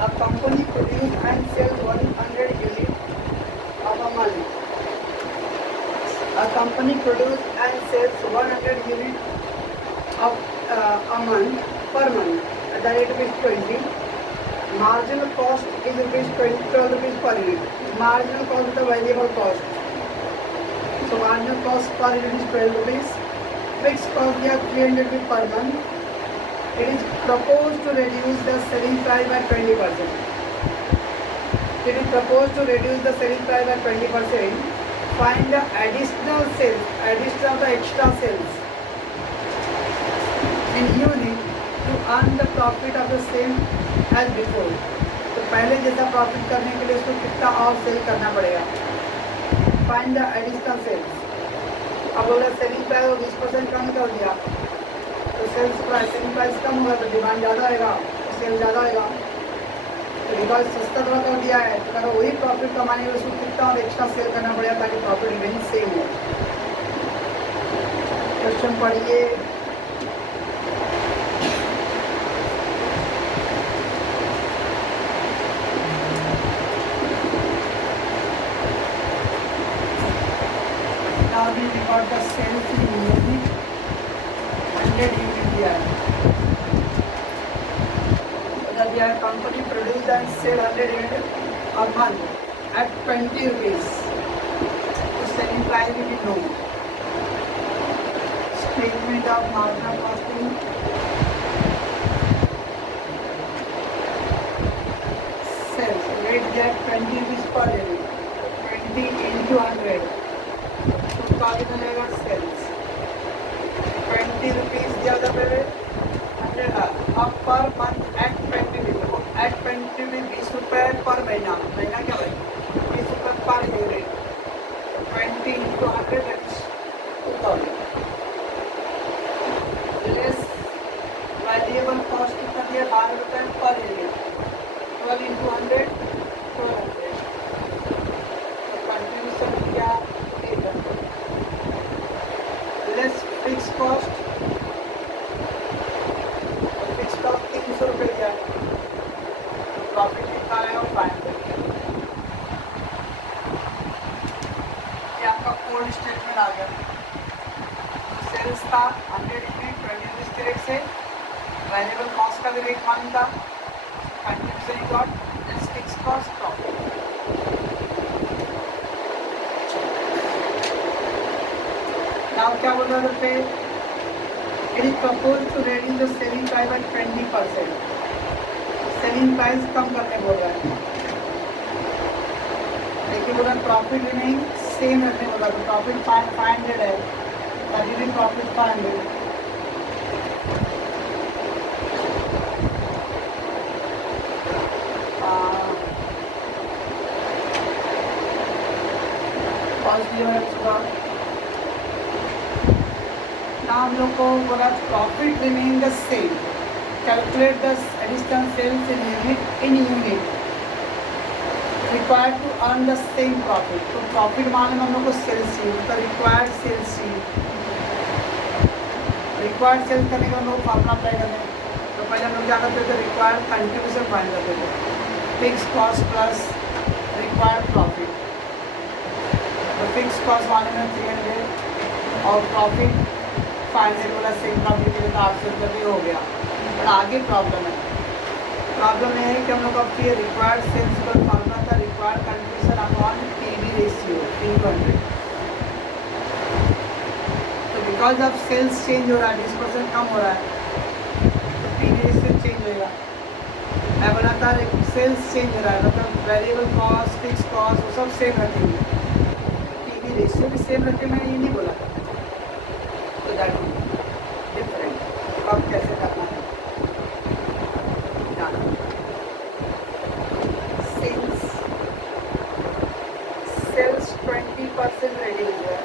A company produce and sell 100 units of a month. A company produce and sells 100 units of a month per month. The rate is 20. Marginal cost is rupees 12 rupees per unit. Marginal cost is the variable cost. So marginal cost per unit is 12 rupees. Fixed cost is 300 rupees per month. It is proposed to reduce the selling price by 20%. It is proposed to reduce the selling price by 20%. Find the additional sales, additional the extra sales in unit to earn the profit of the same as before. तो पहले जैसा profit करने के लिए इसको कितना और sell करना पड़ेगा. Find the additional sales. अब बोला सेलिंग प्राइस को 20% कम कर दिया तो सेल्स प्राइस सेलिंग प्राइस कम होगा तो डिमांड ज़्यादा आएगा तो सेल ज़्यादा आएगा. तो बिकॉज सस्ता थोड़ा कर दिया है तो अगर वही प्रॉफिट कमाने में उसको कितना और एक्स्ट्रा सेल करना पड़ेगा ताकि प्रॉफिट रिमेन सेम हो. क्वेश्चन पढ़िए. Now we record the sales in unit. 100 unit दिया है. दिया है company produce and sell 100 unit a month at 20 rupees. तो selling price will be known. Statement of marginal costing. Sales rate that 20 rupees per unit. 20 into 100. तो काफी मिलेगा sales 20 rupees ज़्यादा पहले 100 अब पर मंथ एट 20 रुपये एट 20 में 20 रुपये पर महीना. महीना क्या भाई 20 रुपये per unit 20 into 100 2000 less valuable cost कितना दिया 12 रुपये पर यूनिट 12 इंटू 100 1200. कंट्रीब्यूशन क्या 800 less fix cost. Fix cost 300 रुपये दिया प्रॉफिट कितना आएगा 500. ये आपका कोड स्टेटमेंट आ गया. सेल्स था 100 यूनिट 20 रुपीज़ के रेट से. वैरिएबल कॉस्ट का भी रेट 1 था. Contribution got less fix cost profit. Now क्या बोल रहा था. It is proposed to reduce the selling price by 20%. Selling price कम करने बोल रहा है लेकिन बोला प्रॉफिट भी नहीं सेम रखने बोला. तो प्रॉफिट 500 है तभी भी प्रॉफिट 500. हम लोग को बोला profit remain the same. Calculate the additional sales in unit required to earn the same profit. तो प्रॉफिट माने में हम लोग को सेल्स चाहिए तो रिक्वायर्ड सेल्स चाहिए. रिक्वायर्ड सेल्स करने का हम लोग फॉर्मूला अप्लाई करते हैं. तो पहले हम लोग क्या करते थे रिक्वायर्ड कंट्रीब्यूशन फाइंड करते थे. Fix cost plus required profit. तो फिक्स कॉस्ट माने में 300 और प्रॉफिट 500 वाला सेम प्रॉफिट के लिए तो 800 रुपये भी हो गया. और आगे प्रॉब्लम है. प्रॉब्लम यह है कि हम लोग अब ये रिक्वायर्ड सेल्स का फॉर्मूला था required contribution upon PV ratio 300. तो बिकॉज अब सेल्स चेंज हो रहा है 20% कम हो रहा है तो पीवी रेशियो चेंज होएगा. मैं बोला था सेल्स चेंज हो रहा है मतलब वेरिएबल कॉस्ट फिक्स कॉस्ट वो सब सेम रखेंगे. पीवी रेशियो भी सेम रखे. मैंने ये नहीं बोला तो दैट डिफरेंट. अब कैसे करना है सेल्स 20% रेड्यूस है.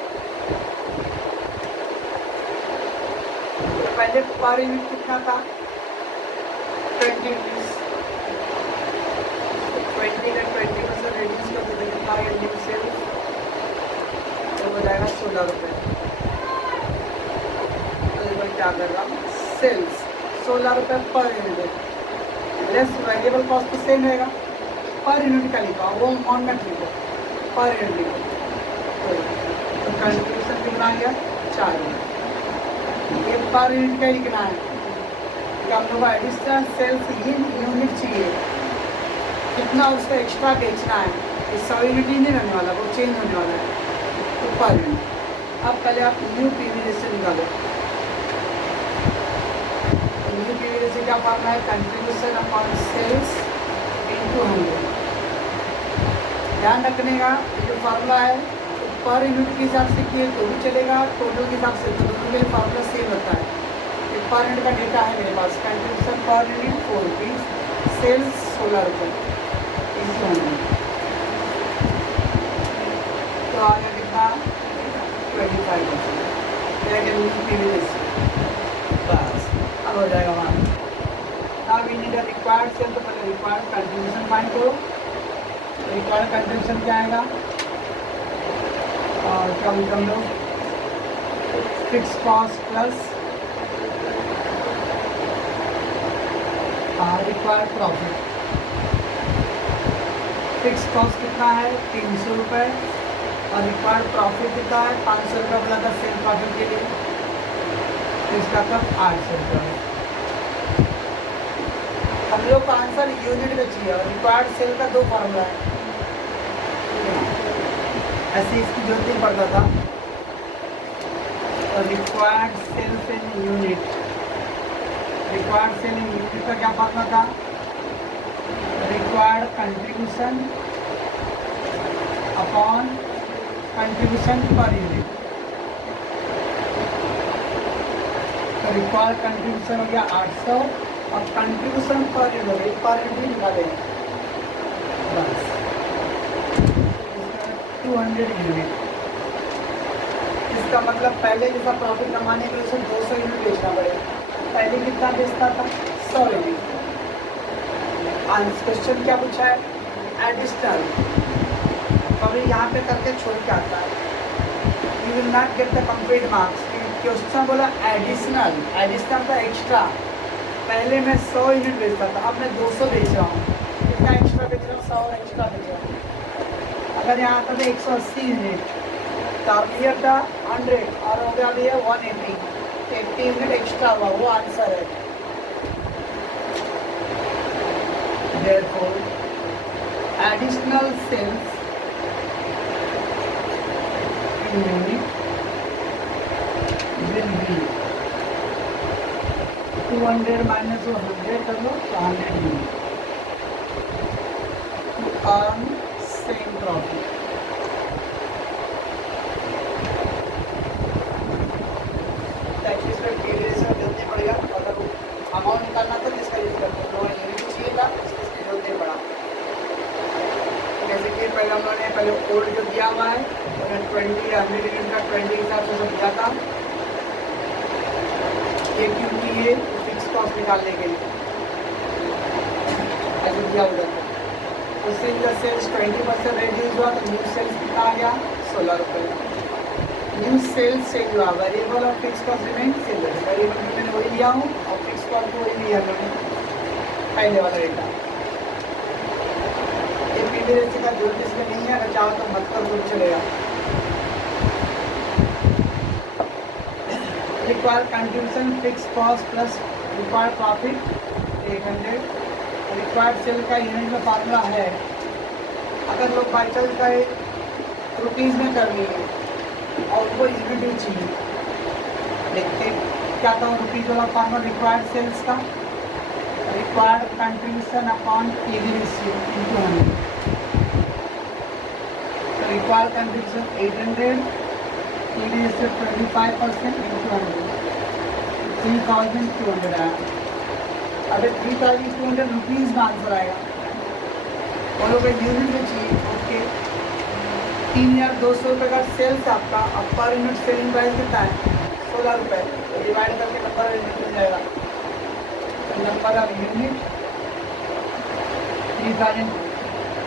तो पहले पर यूनिट कितना था 20 रुपीज़. 20 का 20% रेड्यूस कर देते कितना आ गया न्यू सेल्स तो हो जाएगा 16 रुपये. तो मैं क्या कर रहा हूँ सेल्स 16 रुपये per unit less variable cost तो सेम रहेगा, पर यूनिट का लिखा वो अमाउंट मत लिखो, पर यूनिट लिखो। तो कंट्रीब्यूशन कितना आ गया 4 यूनिट, ये पर यूनिट का लिखना है। हम लोग को एडिशनल सेल्स यूनिट चाहिए, कितना उसका एक्स्ट्रा बेचना है, ये 100 यूनिट ही नहीं रहने वाला, वो चेंज होने वाला है। तो पर यूनिट अब पहले आप न्यू पीवी रेशियो निकालो। तो न्यू पीवी रेशियो क्या फॉर्मूला है, कंट्रीब्यूशन अपॉन सेल्स इनटू 100। ध्यान रखने का जो फार्मूला है तो पर यूनिट के हिसाब से किए तो भी चलेगा, टोटल के हिसाब से तो दोनों के लिए फार्मूला सेम रहता है। एक पर यूनिट का डेटा है मेरे पास, contribution per unit 4 rupees, sales 16 रुपये इनटू 100, तो आ गया कितना 25%। बस अब हो जाएगा वहाँ। Now we need a required sale, तो पहले रिक्वायर्ड कंट्रीब्यूशन फाइंड करो। रिक्वायर्ड कंट्रीब्यूशन क्या आएगा, और क्या बोलते हम लोग, fix cost plus required profit. Fix cost कितना है 300 रुपये, और रिक्वायर्ड प्रॉफिट कितना है 500 रुपये बोला था सेल प्रॉफिट के लिए, तो इसका कब 800 रुपये। हम लोग का आंसर यूनिट में चाहिए, और रिक्वायर्ड सेल का 2 फार्मूला है, ऐसे इसकी जरूरत नहीं पड़ता था। और required sales in unit, required sale in unit का क्या फार्मूला था, required contribution upon contribution per unit. तो रिक्वायर्ड कंट्रीब्यूशन हो गया 800, और contribution per unit per unit लिखा देंगे बस 200 यूनिट। इसका मतलब पहले जैसा प्रॉफिट कमाने के लिए उसे 200 यूनिट बेचना पड़ेगा, पहले कितना बेचता था 100 यूनिट। क्वेश्चन क्या पूछा है, एडिशनल, कभी यहाँ पे करके छोड़ के आता है, you will not get the complete marks. Question बोला एडिशनल, एडिशनल का एक्स्ट्रा, पहले मैं 100 यूनिट बेचता था, अब मैं 200 बेच रहा हूँ, कितना एक्स्ट्रा बेच रहा हूँ 100 एक्स्ट्रा बेच रहा हूँ। अगर यहाँ आता था 180 यूनिट, तो अब ये था 100 और हो गया ये 180, 80 यूनिट एक्स्ट्रा हुआ, वो आंसर है। Therefore, additional sales in unit will be 200 minus 100 कर लो तो 100 unit to earn same profit। इसमें पीवी रेशियो जल्दी पड़ेगा, अगर अमाउंट निकालना तो इसका यूज करते हैं, यूनिट चाहिए था इसकी जरूरत नहीं पड़ा। जैसे कि पहले हम लोगों ने पहले ओल्ड जो दिया हुआ है उन्हें 20 100 यूनिट का 20 हिसाब से सब दिया था, ये क्योंकि ये फिक्स कॉस्ट निकालने के लिए ऐसे दिया उधर। उससे जब सेल्स 20% रिड्यूस हुआ तो न्यू सेल्स कितना आ गया 16 रुपये। न्यू सेल्स चेंज हुआ, वेरिएबल और फिक्स कॉस्ट रिमेन सेम है, वेरिएबल भी मैंने वही लिया हूँ और फिक्स कॉस्ट भी वही लिया मैंने पहले वाला डेटा। ये पीवी रेशियो का जरूरत इसमें नहीं है, अगर चाहो तो मत कर तो चलेगा। Required contribution fix cost plus required profit 800। Required sale का यूनिट में फार्मूला है, अगर लोग बाई चांस का रुपीज़ में कर लिए और उनको यूनिट भी चाहिए, देखते क्या था रुपीज़ वाला फार्मूला रिक्वायर्ड सेल्स का, required contribution upon PV ratio into 100। तो required contribution 800, PV ratio 25% into 100, 3200 आया। अगर 3200 रुपीज़ में आंसर आएगा, और लोग यूनिट में चाहिए, ओके 3200 रुपये का सेल्स आपका, अब पर यूनिट सेलिंग प्राइस कितना है 16 रुपये, तो डिवाइड करके नंबर मिल जाएगा। Number of unit 3000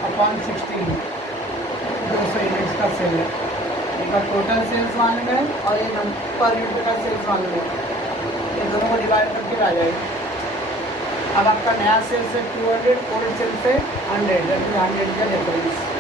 upon 16, 200 units का सेल है। इनका टोटल सेल्स मालूम है और ये पर यूनिट का सेल्स मालूम है, ये दोनों को डिवाइड करके आ जाएगा। अब आपका नया सेल्स है 200, ओल्ड सेल्स है 100, 100 का डिफरेंस।